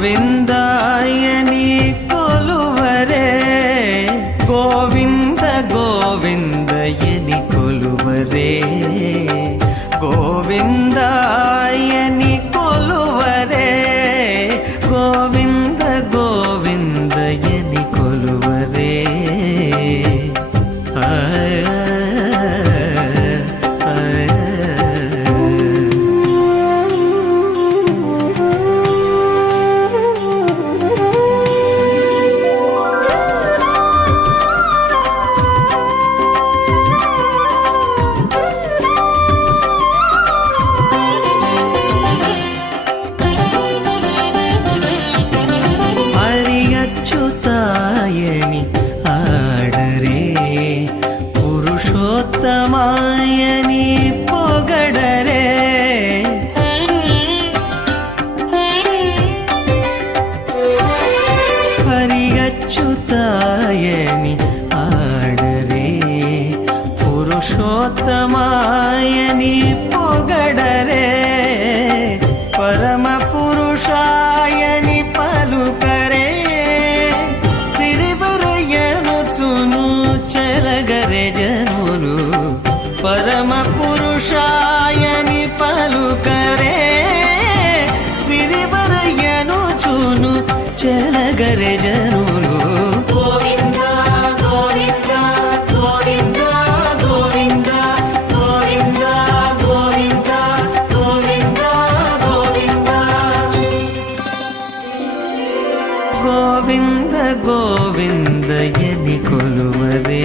ಗೋವಿಂದಾಯನಿ ಕೊಲುವರೆ ಗೋವಿಂದ ಗೋವಿಂದಯನಿ ಕೊಲುವರೆ ಗೋವಿಂದಾಯನಿ ಕೊಲುವರೆ ಗೋವಿಂದ ಗೋವಿಂದಯನಿ ಕೊಲುವರೆ ಅಚ್ಯುತಾಯನಿ ಆಡರೆ ಪುರುಷೋತ್ತಮಾಯನಿ ಪೊಗಡರೆ ಹರಿಯಚ್ಯುತಾಯನಿ ಆಡರೆ ಪುರುಷೋತ್ತಮಾಯನಿ ಪೊಗಡರೆ ಪರಮ ಪುರುಷಾಯನಿ ಪಲುಕರೆ చెలగరే జనులు పరమ పురుషాయని పలుకరే సిరివరయను చూను చెలగరే జనులు గోవింద గోవింద గోవింద గోవింద గోవింద గోవింద గోవింద గోవింద గోవింద గోవిందయని కొలువరే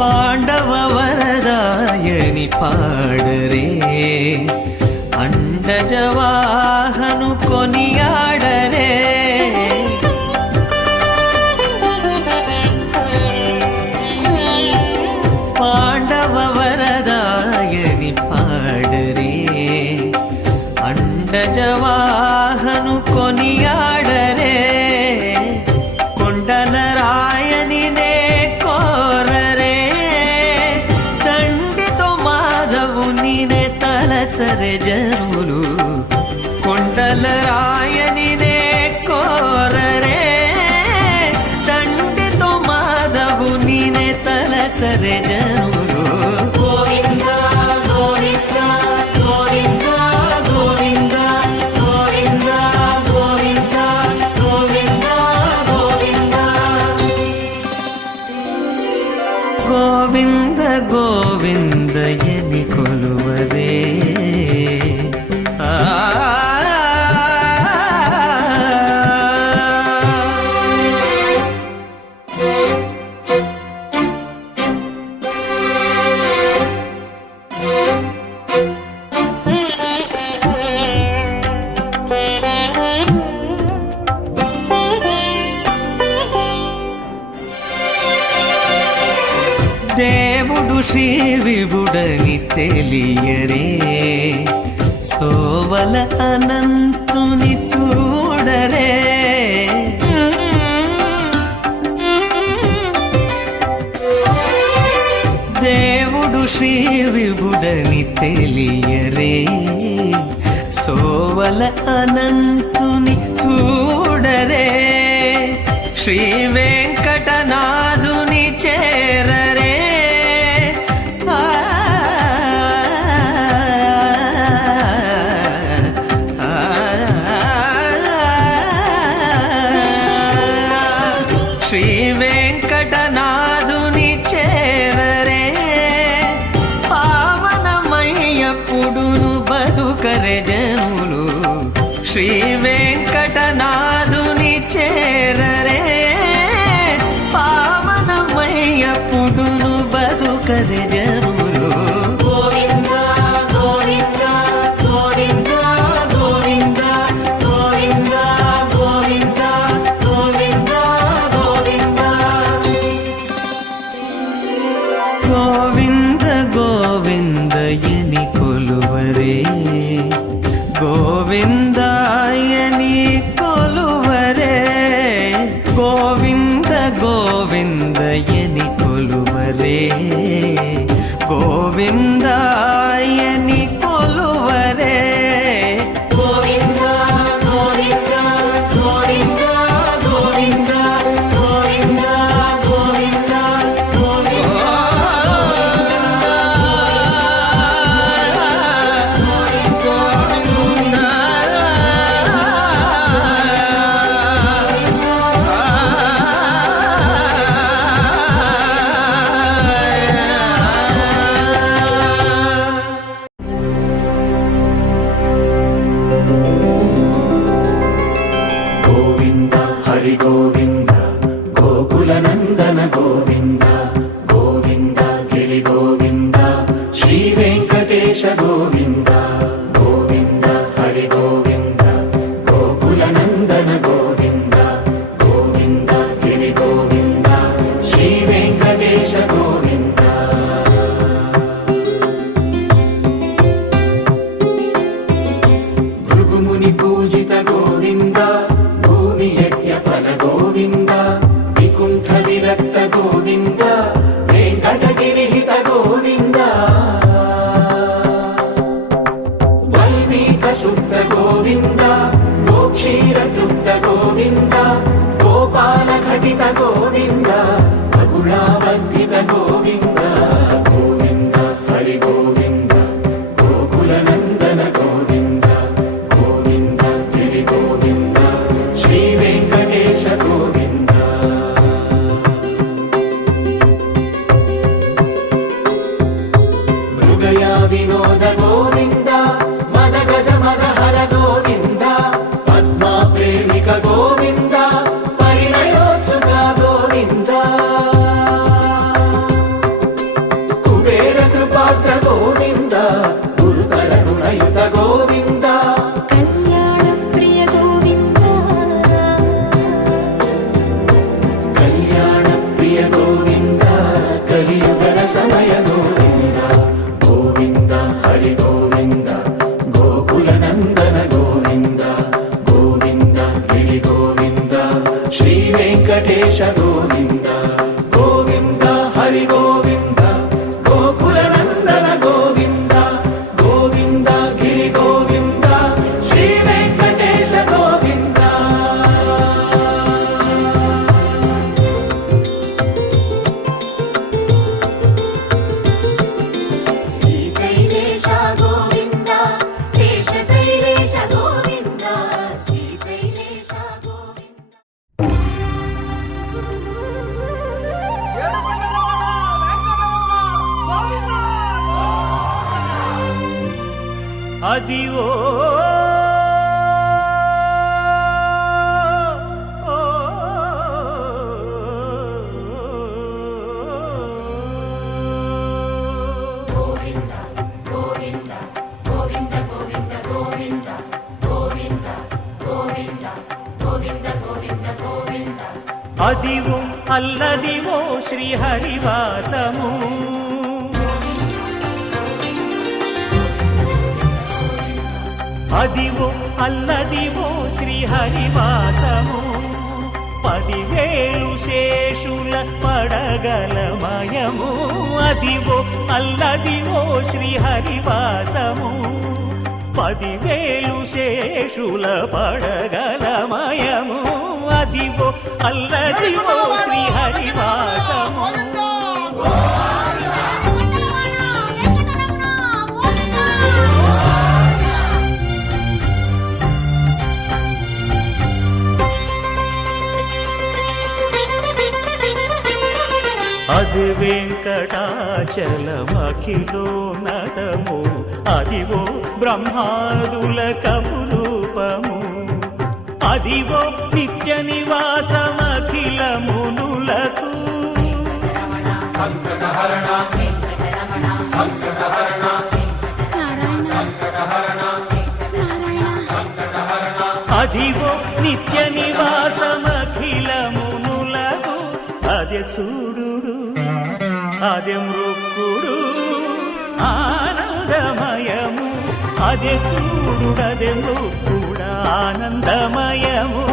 ಪಾಂಡವ ವರದಾಯನಿ ಪಾಡರೆ ಅಂಡಜವಾಹನು ಕೊನಿಯಾಡರೆ ಪಾಂಡವ ವರದಾಯನಿ ಪಾಡರೆ ಅಂಡಜವಾಹನು ಕೊನಿಯಾಡರೆ ಕೊಂಡಲರಾಯನಿನೇ తలచరే జనులు కొండలరాయనినే కోరరే దండితో మాధవునినే తలచరే జనులు గోవింద గోవింద గోవింద గోవింద గోవింద గోవింద గోవింద గోవింద గోవింద గోవిందయని కొలువరే దేవుడు శ్రీ విభుడని తెలియరే సోవల అనంతుని చూడరే దేవుడు శ్రీ విభుడని తెలియరే సోవల అనంతుని చూడరే శ్రీ వెంకటనాథుని చేరరే శ్రీ వెంకటనాథుని చేరరే పావనమయ్యప్పుడును బతుకరే జనులు శ్రీ వెంకటనాథుని చేరరే పావనమయ్యప్పుడును బతుకరే జనులు ఎని కొలువరే గోవిందాయని కొలువరే గోవింద గోవింద ఎని కొలువరే గోవిందాయని కొలువరే గోవింద గోవింద గోవింద గోవింద గోవింద గోవింద గోవింద హరి గోవింద గోకుల నందన గోవింద గోవింద గిరి గోవింద శ్రీ వెంకటేశ గోవింద గోవింద హరి గోవింద గోకుల నందన గోవింద గోవింద గిరి గోవింద శ్రీ వెంకటేశ గోవింద భృగుముని పూజిత గోవింద భూమి యజ్ఞ ఫల గోవింద వికుంఠ విరక్త గోవింద వెంకటగిరిహిత గోవింద వల్మీక శుద్ధ గోవింద గోక్షీర తృప్త గోవింద గోపాల ఘటిత గోవింద బహుళావర్ధిత గోవింద గోవింద హరి గోవింద గోకుల నందన గోవింద గోవింద గిరి గోవింద శ్రీ వెంకటేశ గోవింద మృగయ వినోద గోవింద మద గజ మద హర గోవింద పద్మా ప్రేమిక గోవింద పరిణయోత్సుక గోవింద కుబేర కృపాత్ర గోవింద గురుతర రుణయుత గోవింద కళ్యాణ ప్రియ గోవింద కళ్యాణ ప్రియ గోవింద కలియుగ సమయ గోవింద గోవింద హరి గోవింద గోకుల నందన గోవింద గోవింద గిరి గోవింద శ్రీ వెంకటేశ గోవింద గోవింద హరి గోవింద గోకుల నందన గోవింద గోవింద గిరి గోవింద శ్రీ వెంకటేశ గోవింద శ్రీశైలేశ గోవింద శేషశైలేశ గోవింద శ్రీశైలేశ గోవింద అదివో అదివో అల్లదివో శ్రీహరివాసము అదివో అల్లదివో శ్రీహరివాసము 10,000 శేషుల పడగలమయము అదివో అల్లదివో శ్రీహరివాసము 10,000 శేషుల పడగలమయము అదివో అల్లదివో శ్రీహరివాసము అది వెంకటాచలమఖిలో నటము అదివో బ్రహ్మాదుల కపురూపము అదివో నిత్య నివాసమఖిల మునులకు సంకటహరణ సంకటహరణ సంకటహరణ సంకటహరణ అదివో నిత్య నివాసమఖిల మునులకు అదే చూడు అదే మృక్కుడు ఆనంద అదే చూడుడదే కూడా ఆనందమయము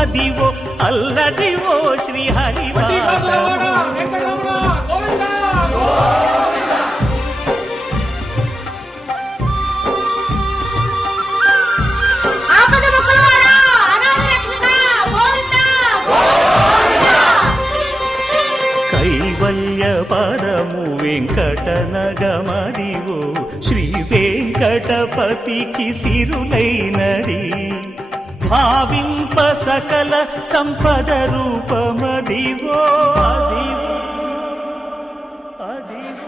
అదివో అల్లదివో శ్రీహరివాసము కైవల్య పదము వెంకటనగమదివో శ్రీ వెంకటపతికి సిరులైనది భావింప సకల సంపద రూపమదివో అదివో అదివో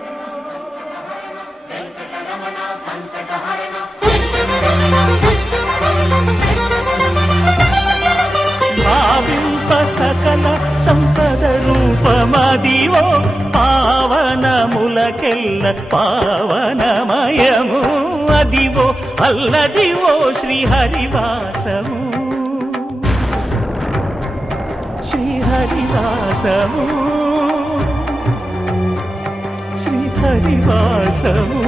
భావింప సకల సంపద రూపమదివో పావనములకెల్ల పావనమయము అదివో అల్లదివో శ్రీహరివాసము శ్రీహరివాసము శ్రీహరివాసము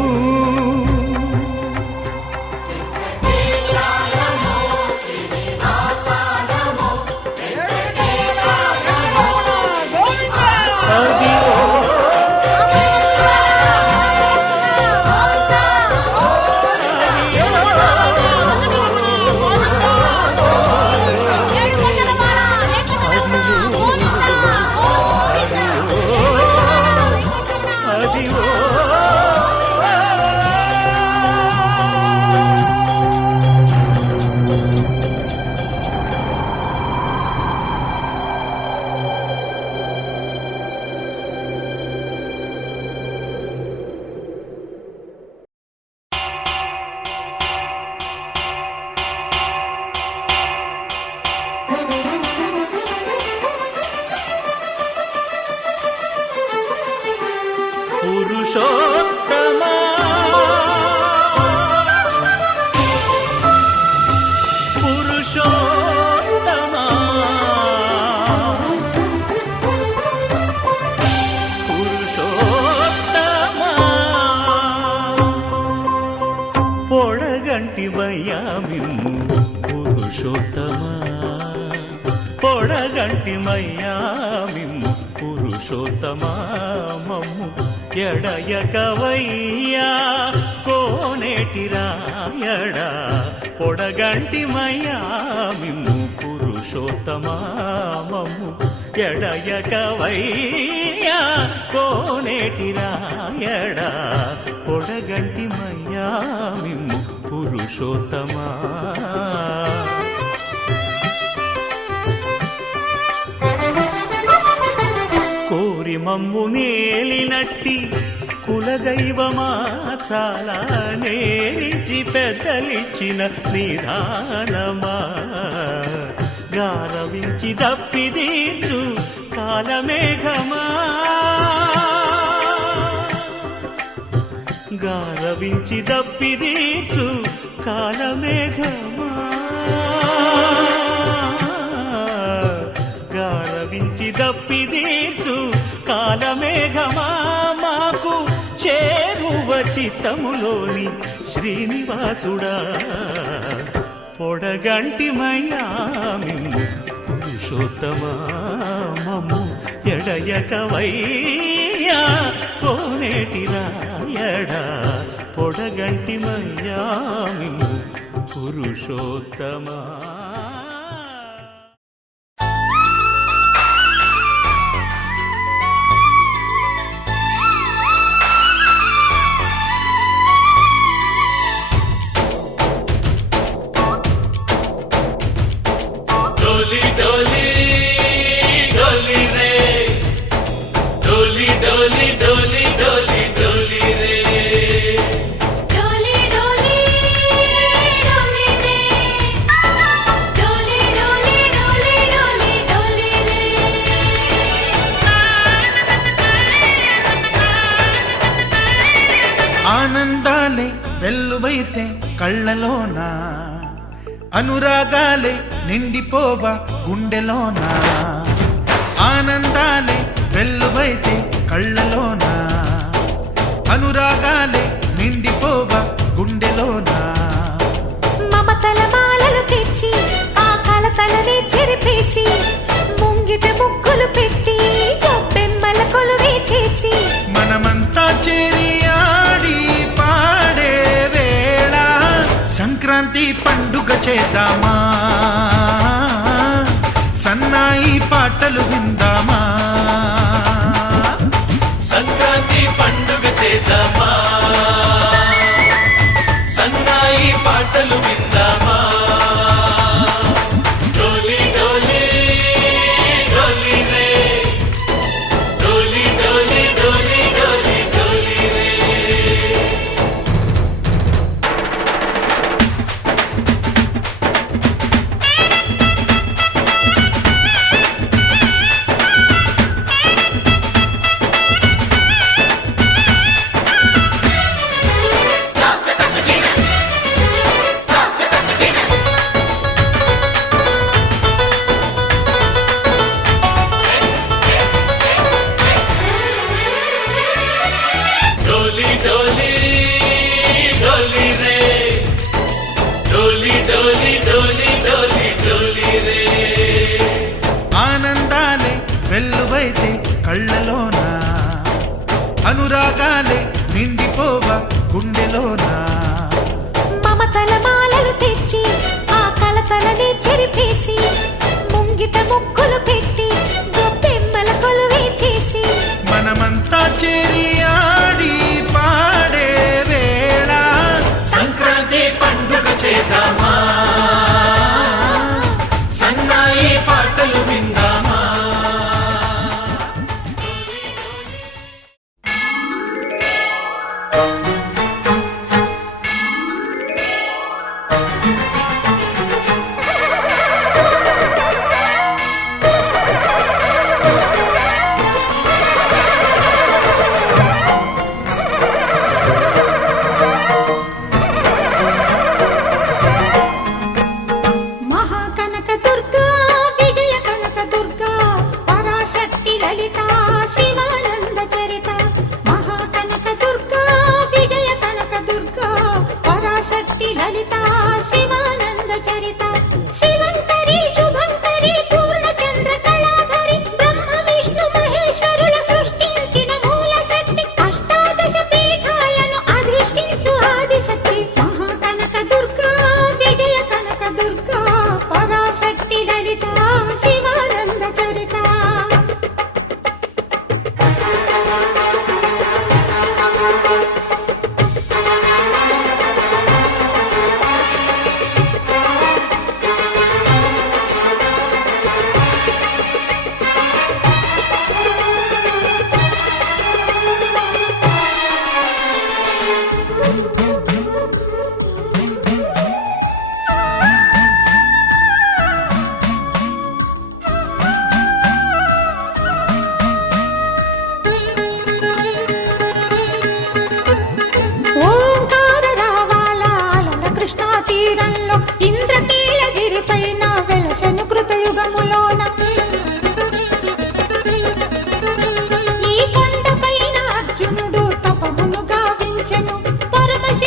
పురుషోత్తమా పురుషోత్తమా పురుషోత్తమా పొడగంటి వయ్యామిమ్ము పురుషోత్తమా పొడగంటి మయ్యామిమ్ము పురుషోత్తమా మమ్ము ఎడయకవయ్యా కోనేటి రాయడా పొడగంటి మయ్యామిమ్ము పురుషోత్తమా మమ్ము ఎడయకవయ్యా కోనేటి రాయడా పొడగంటి మయ్యామిమ్ము పురుషోత్తమా కోరి మమ్ము నేలినట్టి కులదైవమా చాలా నేరిచి పెద్దలిచ్చిన నిదానమా గారవించి దప్పిదీర్చు కాలమేఘమా గారవించి దప్పిదీర్చు కాలమేఘమా గారవించి దప్పిదీర్చు కాలమేఘమా మాకు చేరువ చిత్తములోని శ్రీనివాసుడా పొడగంటి మయ్యామిమ్ము పురుషోత్తమా మమ్ము ఎడయకవయ్యా కోనేటి రాయడా పొడగంటి మయ్యామిమ్ము పురుషోత్తమా ఆనందాలే వెల్లువైతే కళ్ళలోన అనురాగాలే నిండిపోవా గుండెలోన ఆనందాలే వెల్లువైతే కళ్ళలోన అనురాగాలే నిండిపోవా గుండెలోన మమతల మాలలు తెచ్చి ఆ కలతలని చెరిపేసి ముంగిట ముగ్గులు పెట్టి గొప్పెమ్మల కొలువే చేసి మనమంతా చేరి ఆడి పాడే వేళ సంక్రాంతి పండుగ చేద్దామా సన్నాయి పాటలు విందామా సంక్రాంతి పండుగ చేద్దామా సన్నాయి పాటలు విందామా డోలి డోలి డోలి రే డోలి డోలి డోలి డోలి డోలి రే డోలి డోలి డోలి రే డోలి డోలి డోలి డోలి డోలి రే ఆనందాలే వెల్లువైతే కళ్ళలోన అనురాగాలే నిండిపోవా గుండెలోనా మమతల మాలలు తెచ్చి ఆ కలతలని చెరిపేసి ముంగిట ముగ్గులు పెట్టి గొప్పెమ్మల కొలువే చేసి మనమంతా చేరి ఆడి పాడే వేళ సంక్రాంతి పండుగ చేద్దామా సన్నాయి పాటలు విందామా మహాకనక దుర్గా విజయ కనక దుర్గా పరాశక్తి లలిత శివానంద చరిత మహాకనక దుర్గా విజయ కనక దుర్గా పరాశక్తి లలిత శివానంద చరిత శివంకరి శుభంకరి పూర్ణచంద్ర కళాధరి బ్రహ్మ విష్ణు మహేశ్వరుల సృష్టించిన మూల శక్తి అష్టాదశ పీఠాలను అధిష్ఠించు ఆదిశక్తి మహాకనక దుర్గా విజయ కనక దుర్గా పరాశక్తి లలిత శివానంద చరిత ఓంకార రావాల అలల కృష్ణా తీరంలో ఇంద్రకీలగిరి పైన వెలసెను కృతయుగములోన ఈ కొండ పైన అర్జునుడు తపమును గావించెను పరమశివుని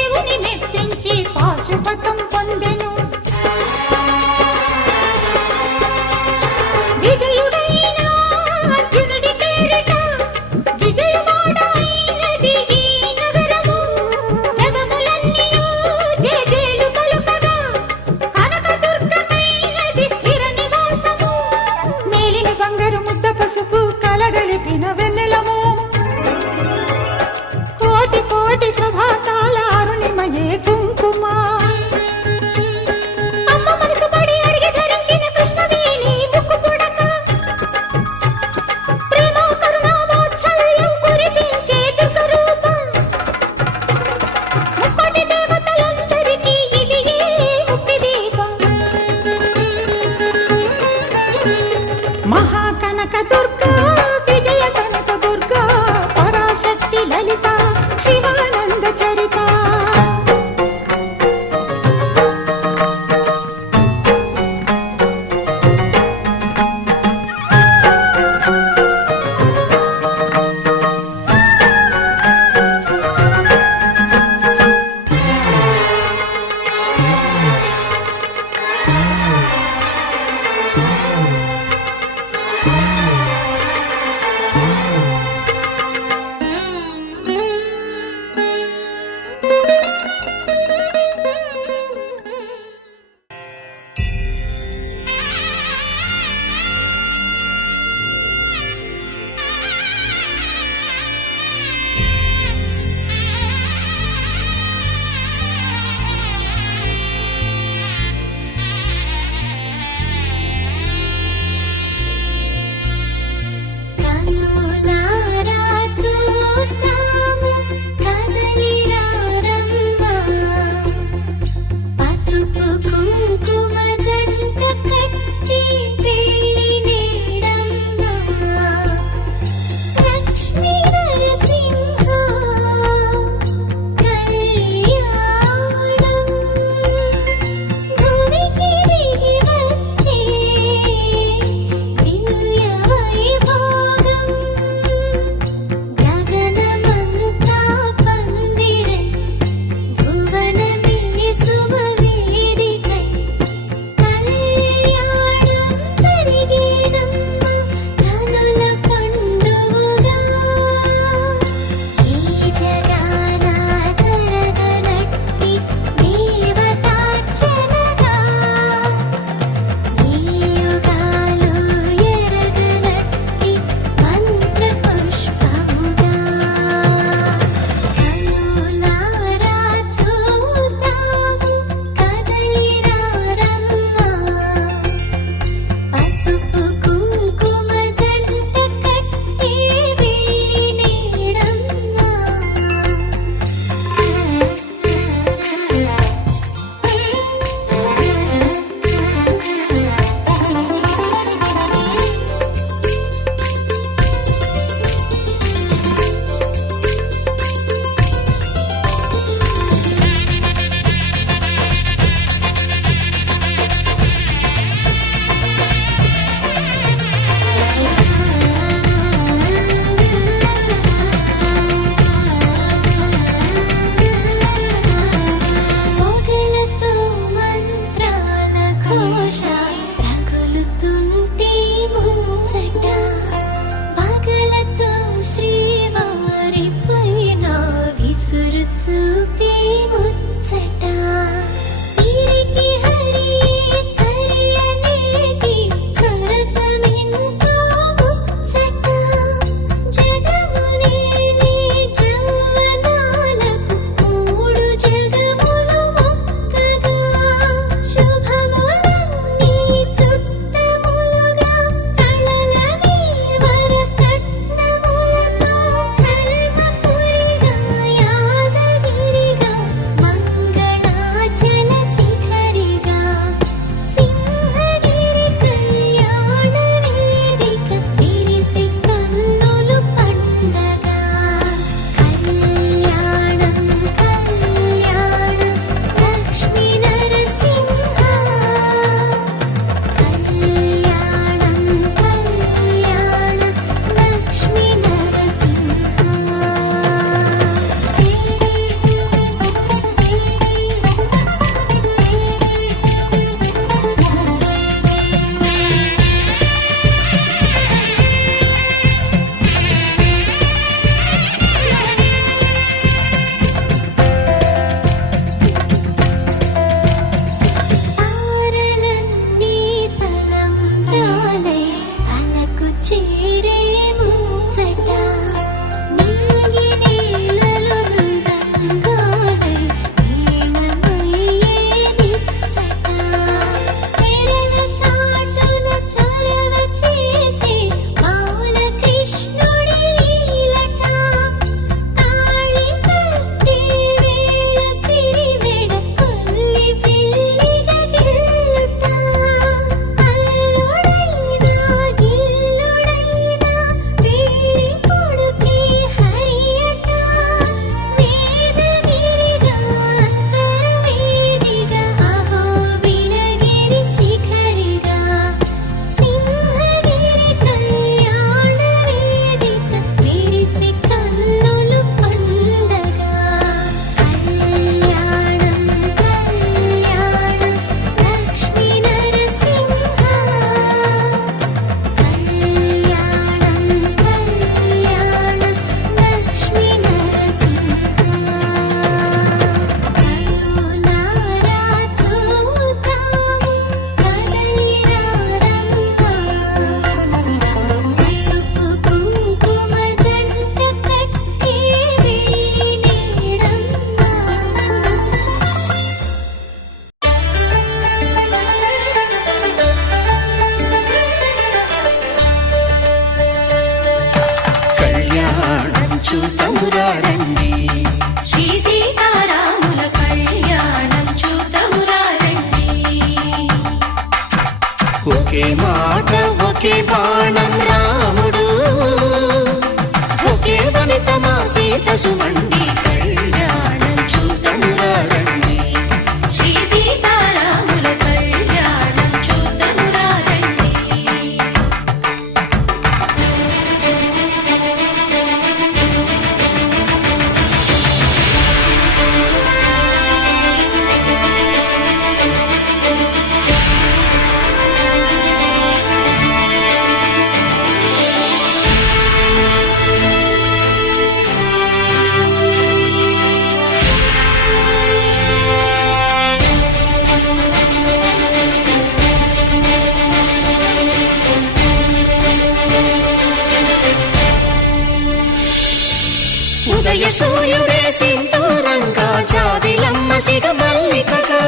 గౌరమ్మ సిగ మల్లికగా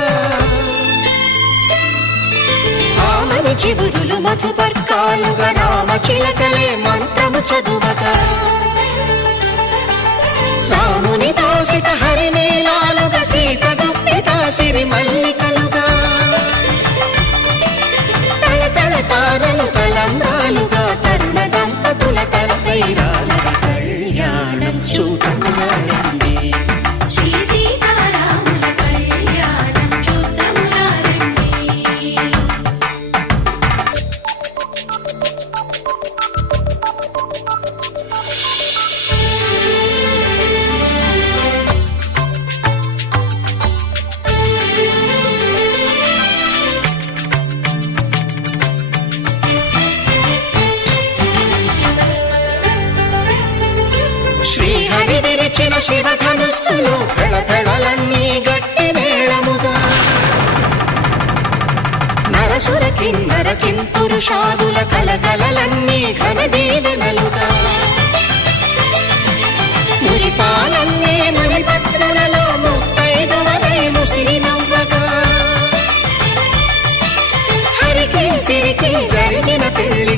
ఆమని చివురులు మధుపర్కాలుగా రామ చిలకలే మంత్రము చదువగా రాముని దోసిట హరినీలాలుగా సీత గుప్పిట సిరి మల్లికలుగా తల తల తారలు తలంబ్రాలుగా తరుణ దంపతుల తలపైరాలుగా కళ్యాణం చూతములారండి శ్రీ సీతారాముల కళ్యాణం చూద్దాములారండి. శ్రీహరి విరిచిన శివధనుస్సులు పెళపెళలన్నీ గట్టి మేళముగా నరసుర కిన్నర కింపురుషాదుల కలకలలన్నీ ఘన దీవెనలుగా మురిపాలన్నీ మణిపత్రులలో ముత్తైదువలై ముసిరి నవ్వగా హరికి సిరికి జరిగిన పెళ్లి